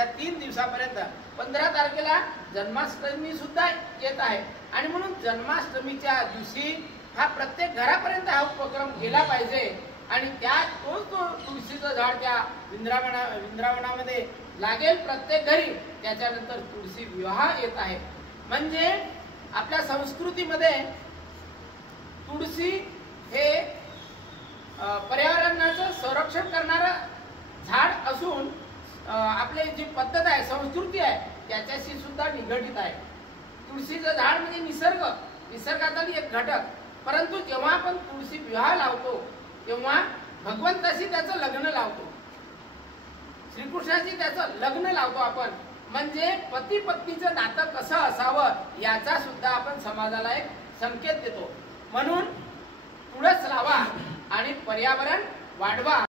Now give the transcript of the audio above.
या 3 दिवसापर्यंत 15 तारखेला जन्माष्टमी सुद्धा येत आहे आणि म्हणून जन्माष्टमीच्या दिवशी हा प्रत्येक घरापर्यंत हा उपक्रम गेला पाहिजे आणि त्या तोच तो तुळशीचं झाड त्या वृंदावनामध्ये लागेल प्रत्येक घरी। त्याच्यानंतर तुळशी विवाह येत आहे। म्हणजे आपल्या संस्कृतीमध्ये तुळशी हे पर्यावरणाचं संरक्षण करणारं झाड असून आपली जी पद्धत आहे संस्कृती आहे त्याच्याशी सुद्धा निगडित आहे। तुळशीचं झाड म्हणजे निसर्गातील एक घटक, परंतु जेव्हा आपण तुळशी विवाह लावतो तेव्हा भगवंताशी त्याचं लग्न लावतो, श्रीकृष्णाशी त्याचं लग्न लावतो आपण। म्हणजे पती पत्नीचं नातं कसं असावं याचा सुद्धा आपण समाजाला एक संकेत देतो। म्हणून तुळस लावा आणि पर्यावरण वाढवा।